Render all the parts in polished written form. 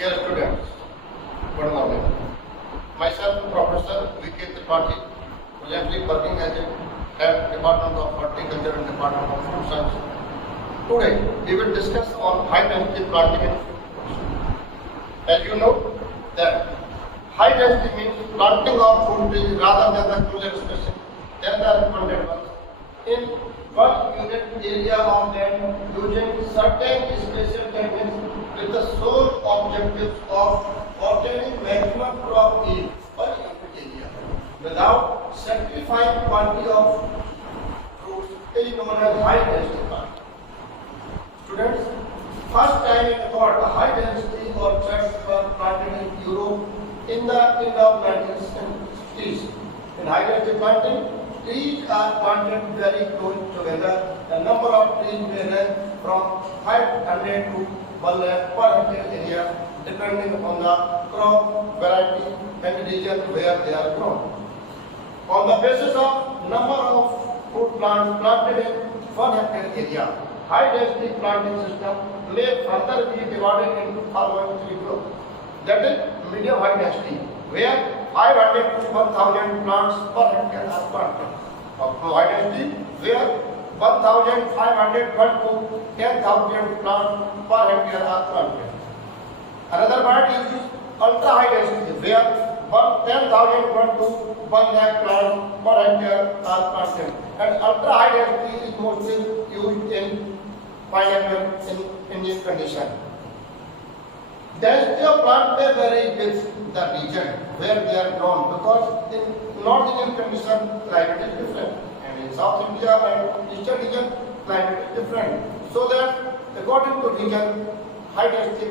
Dear students, good morning. Myself, Professor Tripathi, presently working as a head Department of Horticulture and Department of Food Science. Today, we will discuss on high density planting in food. As you know, that high density means planting of food trees rather than the closer spacing than the recommended ones in 1 unit area of land using certain spatial techniques with the sole objective of obtaining maximum crop yield per unit area without sacrificing quantity of fruits is known as high density planting. Students, first time in record a high density orchards were planted in Europe in the end of 1960s. In high density planting, trees are planted very close together. The number of trees may range from 500 to 1 lakh per hectare area depending upon the crop variety and region where they are grown. On the basis of number of fruit plants planted in 1 hectare area, high density planting system may further be divided into following three groups. That is medium high density, where 500 to 1000 plants per hectare are planted. High density, where 1500 to 10,000 plants per hectare are planted. Another variety is ultra high density, where 10,000 to 1 lakh plants per hectare are planted. And ultra high density is mostly used in pineapple in Indian condition. Density of plant may vary with the region where they are grown, because in North Indian condition climate is different, and in South India and Eastern region climate is different. So that according to region, high density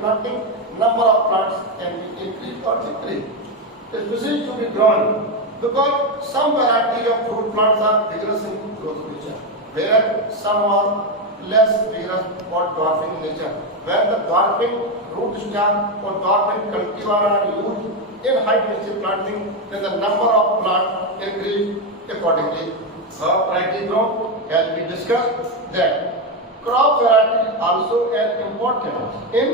planting, number of plants can be increased or decreased. Species to be grown, because some variety of fruit plants are vigorous in growth nature, whereas some are less vigorous or dwarfing nature. When the dwarfing rootstock or dwarfing cultivar are used in high density planting, then the number of plants increase accordingly. Variety growth, as we discussed, that crop variety is also as important in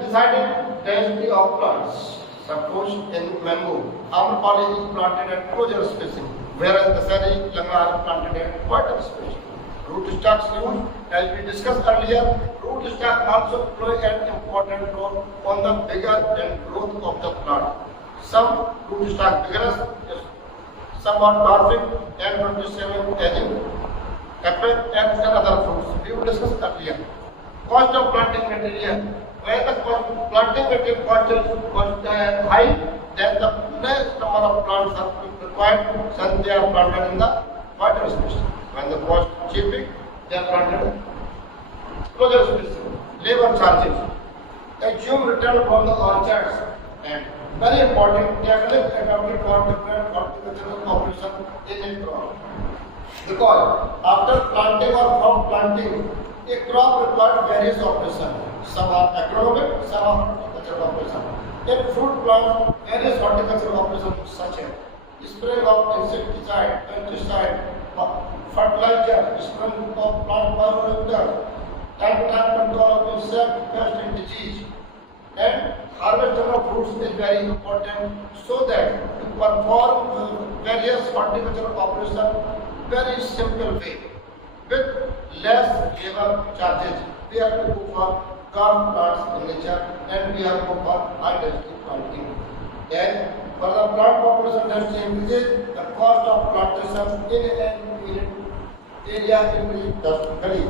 deciding density of plants. Suppose in mango, Amrapali is planted at closer spacing, whereas the Sari Langa are planted at wider spacing. Rootstocks used, as we discussed earlier, rootstock also play an important role on the bigger and growth of the plant. Some rootstock vigorous, some are dwarfing and 27 aging, apple and other fruits. We will discuss earlier. Cost of planting material. When the planting material cost is high, then the less number of plants are required since they are planted in the wider space. When the cost is cheap, they are planted in closer space. Labor charges. Assume return from the orchards, and very important, they are adapted for different horticultural operation in a crop. Because after planting or from planting, a crop requires various operations. Some are agronomic, some are horticultural operations. In fruit plant, various horticultural operations such as spraying of insecticide, pesticide, fertilizer, spraying of plant bioreactor, time-to-time control of insect, pest and disease, and harvesting of fruits is very important, so that to perform various horticultural operations very simple way with less labor charges. We have to go for garden plants in nature, and we have to go for high density planting. And for the plant population density increases, the cost of plantation in an unit area increases drastically.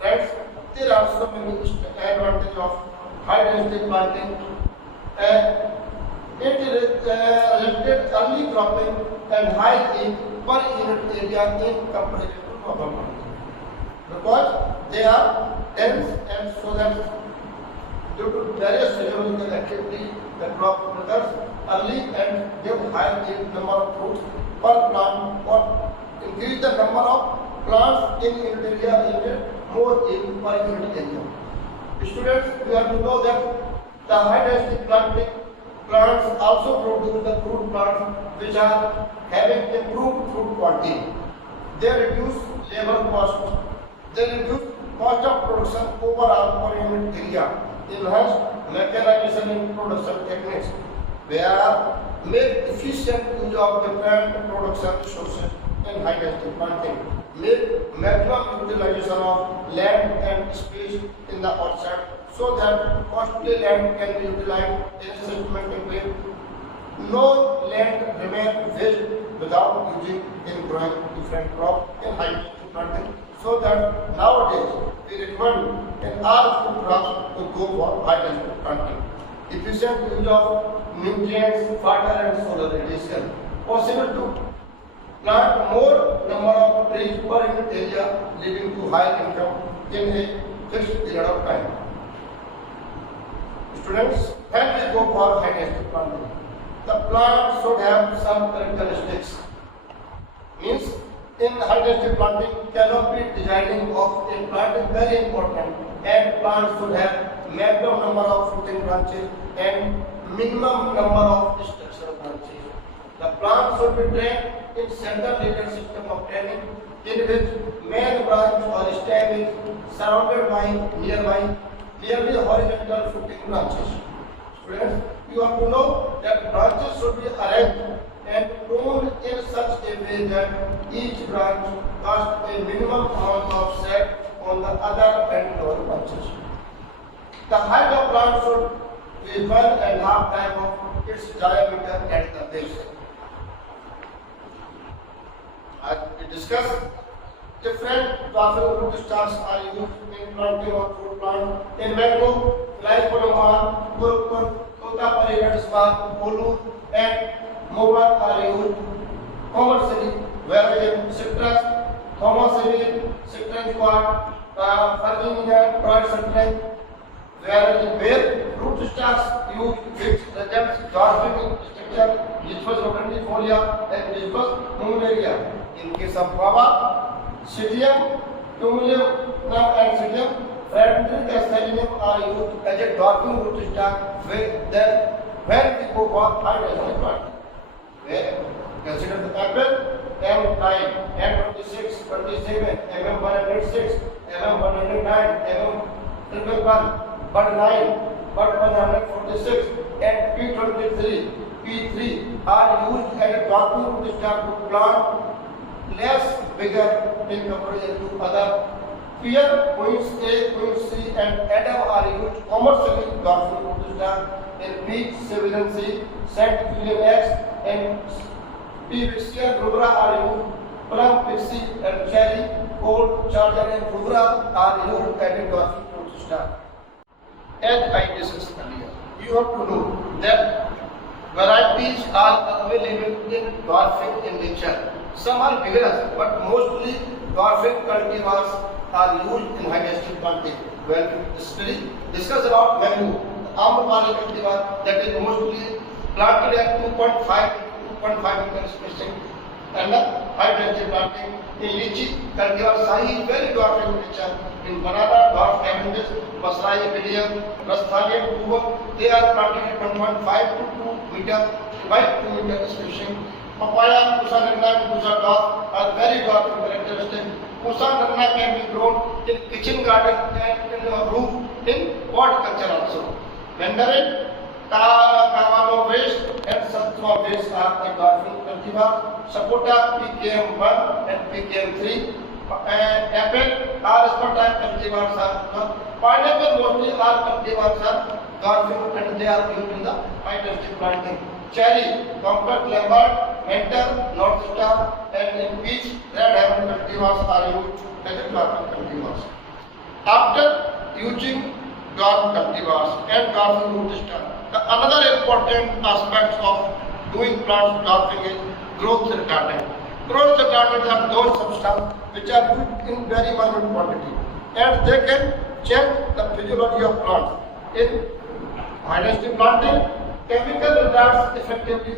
Friends, there are so many advantages of high density planting. It resulted early cropping and high yield per unit area in comparison to normal planting, because they are dense, and so that due to various physiological activity, the crop produces early and give higher yield number of fruits per plant, or increase the number of plants in unit area, and more yield per unit area. Students, you have to know that the high density planting plants also produce the fruit plants which are having improved fruit quality. They reduce labor cost, they reduce cost of production overall per unit area, enhanced mechanization in production techniques, where make efficient use of different production resources in high density planting, make maximum utilization of land and space in the outset so that costly land can be utilized in a systematic way. No land remain waste without using in growing different crops in high density planting, so that nowadays we recommend in all food crops to go for high density planting. Efficient use of nutrients, water and solar radiation. Possible to plant more number of trees per unit area, leading to high income in a fixed period of time. Students, when we go for high density planting, the plant should have some characteristics. Means in high density planting, canopy designing of a plant is very important, and plant should have maximum number of fruiting branches and minimum number of structural branches. The plant should be trained in central leader system of training, in which main branch or stem is surrounded by nearly horizontal fruiting branches. Students, you have to know that branches should be arranged and pruned in such a way that each branch casts a minimum amount of shade on the other and lower branches. The height of plant should be 1.5 times of its diameter at the base. As we discussed, different dwarfing root stocks are used in planting of fruit plant. In mango, Lycopodium, Purpur, Totapari red spark, Olu, and Moban are used commercially, whereas in citrus, Thomasini, citron squad, Virginia, Troy citron, whereas in bear, root stocks used which results dwarfing structure, Disperse rodendifolia and Disperse mungularia. In case of guava, Psidium, Tumulum, and Psidium, Frederick Castellinium are used as a dwarfing root stock when we go for high density planting. Where consider the apple M9, M26, 27, MM106, MM109, MM111, Bud 9, Bud 146, and P23, P3 are used as a dwarfing root stock to plant less bigger in comparison to other. Pear, points A, point C, and Adam are used commercially dwarfing root stock in peach, Civilian C, St. Julian X, and P. Vixia rubra are used. Plum, Pixie, and Cherry, Gold, Charger, and rubra are used as a dwarfing root stock. As I discussed earlier, you have to know that varieties are available in dwarfing in nature. Some are vigorous, but mostly dwarfing cultivars are used in high density planting. Well, discuss about mango, Amrapali cultivar that is mostly planted at 2.5 to 2.5 meter spacing, and high density planting. In lychee, cultivar Sahi is very dwarfing in nature. In banana, dwarf Cavendish, Basrai, William, Rastalian, Tuba, they are planted at 1.5 to 2 meter by 2 meter spacing. Papaya, Pusa Nanna, Pusa dwarf are very dwarfing characteristic. Pusa Nanna can be grown in kitchen garden and in a roof in pot culture also. Mandarin, Kavano waste and Sattva waste are the dwarfing cultivar. Sapota, PKM1 and PKM3. And apple, all spot type cultivars are. Pineapple mostly all cultivars are dwarfing and they are used in the high density planting. Cherry, compact Lambert, Mentor, North Star, and in peach, red heaven cultivars are used as a dwarfing cultivars. After using dwarf cultivars and dwarfing root stock, another important aspect of doing plant dwarfing is growth retardant. Growth retardants are those substances which are used in very minute quantity, and they can change the physiology of plants. In high density planting, chemical retards effectively,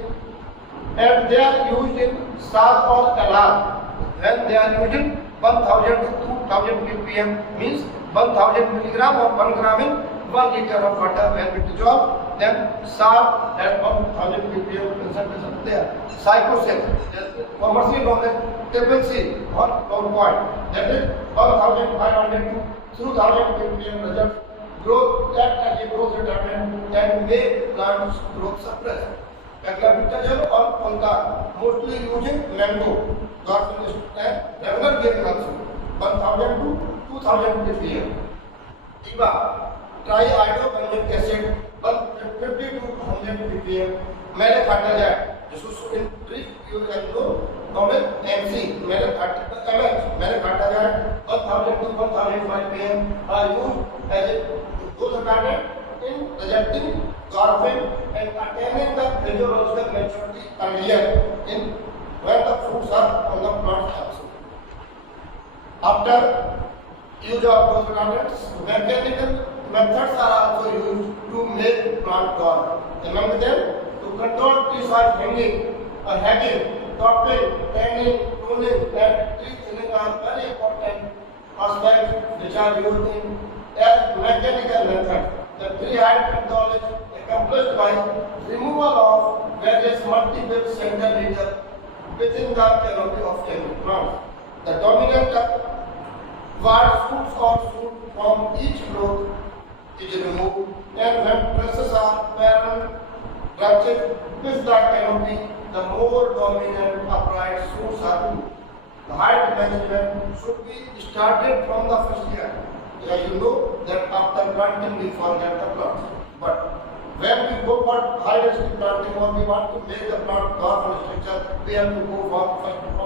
and they are used in SAR or alarm. When they are used in 1000 to 2000 ppm, means 1000 milligram or 1 gram in 1 liter of water. When it dissolves, then SAR at 1000 ppm concentration there. Psychocell, commercially known as triple C or compound, that is 1500 to through 1000 ppm result growth that as a growth retardant and make plants growth suppressed. Paclitaxel or Ponta mostly using mango, Garfin and regular bearing also 1000 to 2000 ppm. Eva triiodobenzenic acid 50 to 100 ppm. मैंने काटा जाए जिसको इन trick use कर लो normal MC मैंने काटा जाए 1000 to 1005 pm are used as a growth retardant in resulting Garfin and attaining the physiological maturity earlier in when the fruits are on the plant also. After use of growth retardants, mechanical methods are also used to make plant grow. Among them, to control tree size hanging, topping, tanning, pruning, and tree thinning are very important aspects which are used in as mechanical method. The tree height control is accomplished by removal of various multiple central leaders within the canopy of plants. The dominant ward shoots or shoot from each growth is removed, and when trusses are parent branches with the canopy, the more dominant upright shoots are removed. The height management should be started from the first year. As you know that after planting we forget the plants. But when we go for high density planting or we want to make the plant Garfin structure, we have to go for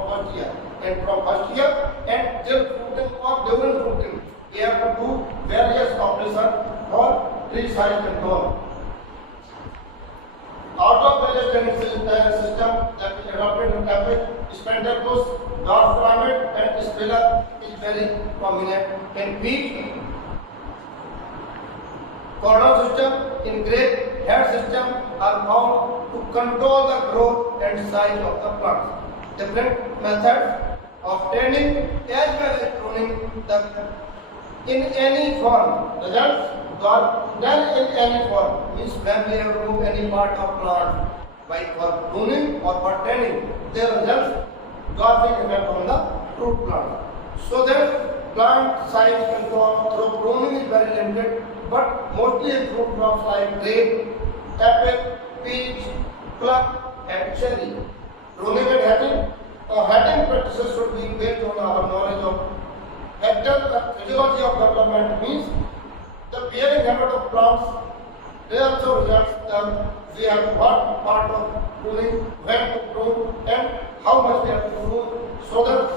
first year. And from first year and till fruiting or during fruiting, we have to do various operations for tree size control. Auto-based system that is adopted in traffic, spandrels, dark climate and speller is very prominent. In peak, cordon system in grape head system are found to control the growth and size of the plants. Different methods of tanning as well as pruning the in any form results got done in any form means when we have removed any part of plant by for pruning or for tanning their results got the effect on the fruit plant. So that plant size control through pruning is very limited, but mostly in fruit crops like grape, apple, peach, plum and cherry. Pruning and heading practices should be based on our knowledge of vector physiology of development means the bearing habit of plants. They also results that we have what part of pruning, when to prune and how much we have to prune so that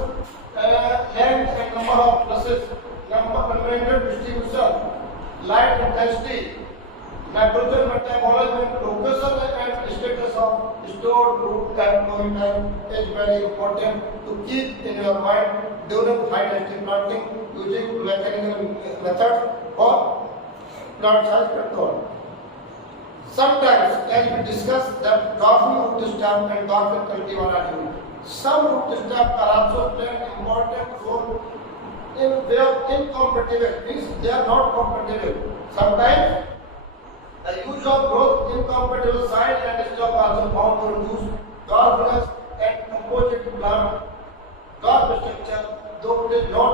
length and number of trusses, conventional distribution, light intensity, nitrogen metabolism, location and status of stored root and growing time is very important to keep in your mind during high density planting using mechanical methods for plant size control. Sometimes, as we discussed, that Garfin root stem and Garfin cultivar are used. Some root stems are also playing an important role in their incompatible, means they are not compatible. Sometimes the use of growth incompatible side and stock also found to reduce Garfinus and composite plant Garfin structure, though it is not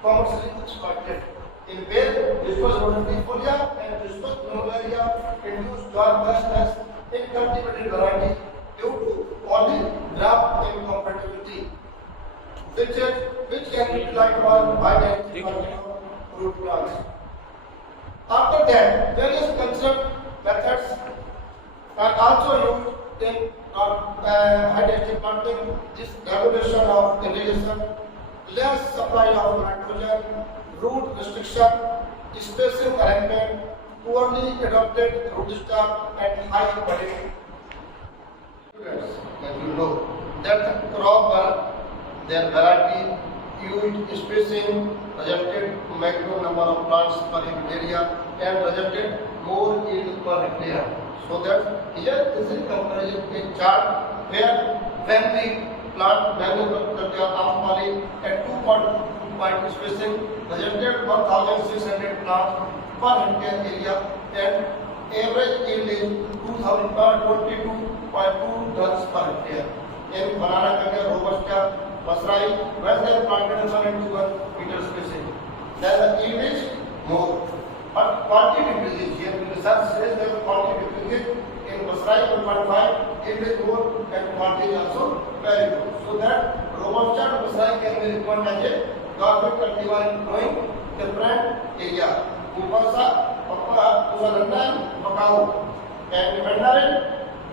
commercially exploited. In where dispersed rhododendronia and dispersed plumularia induce Garfinus in cultivated variety due to polygraph incompatibility, which can be applied for high density fruit plants. After that, various concept methods are also used in high density planting. This regulation of irrigation, less supply of nitrogen, root restriction, spacing arrangement, poorly adopted root stock, and high budding. As you know that crop their variety used spacing resulted maximum number of plants per area and resulted more yield per hectare. So that here is a comparison chart where when we plant mango poly at 2.2 point spacing resulted 1,600 plants per hectare area and average yield is 22.2 tons per hectare. In banana cacao, robusta, Masrai, where they are planted in 1 and 2 meter spacing. Then the yield is quality decreases. Here research says that quality decreases in Basrai 1.5, it is more and quality is also very good. So that Robusta and Basrai can be recommended as a government cultivar in growing different area. Upasa, Usalandan, Bakau, and Mandarin,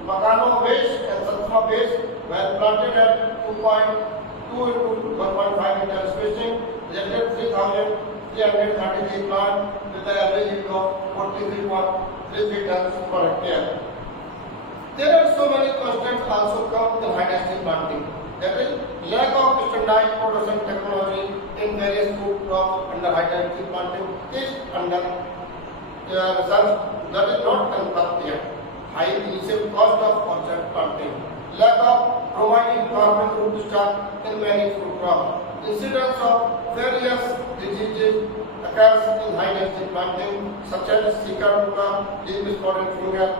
Bakano base and Satsuma base were planted at 2.2 into 1.5 meter spacing, rejected 3,333 plants with the average yield of 43.33 tons per hectare. There are so many constraints also come in high density planting. That is lack of standardized production technology in various food crops under high density planting is under research that is not confirmed yet. High initial cost of orchard planting, lack of providing carbon root stock in many food crops, incidence of various diseases occurs in high density planting such as Zika ruga, leaf spotted fungus,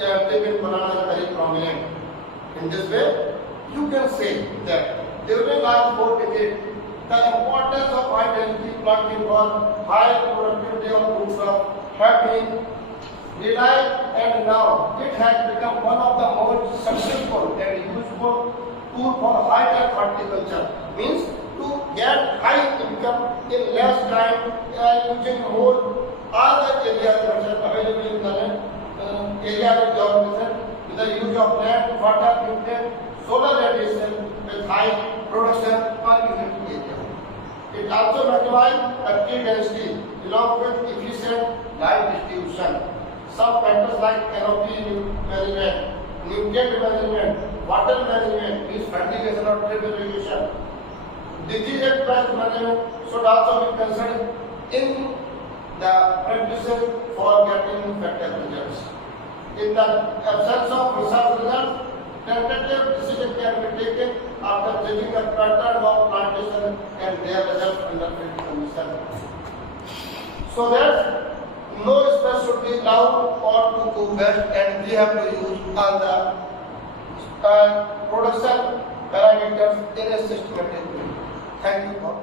and banana is very prominent. In this way, you can say that during last 4 decades, the importance of high density planting for high productivity of food crops have been realized, and now it has become one of the most successful and useful tool for high-tech horticulture. Means to get high income in less time using more all the areas which are available in the land, areas of geography with the use of land, water, nutrient, solar radiation with high production per unit area. It also maximizes a tree density along with efficient light distribution. Some factors like canopy management, nutrient management, water management, means fertigation or drip irrigation, disease and pest management should also be considered in the practices for getting effective results. In the absence of research results, tentative decision can be taken after checking the pattern of plantation and their results under field conditions. So that no stress should be allowed or to go best, and we have to use all the production parameters in a systematic way. Thank you for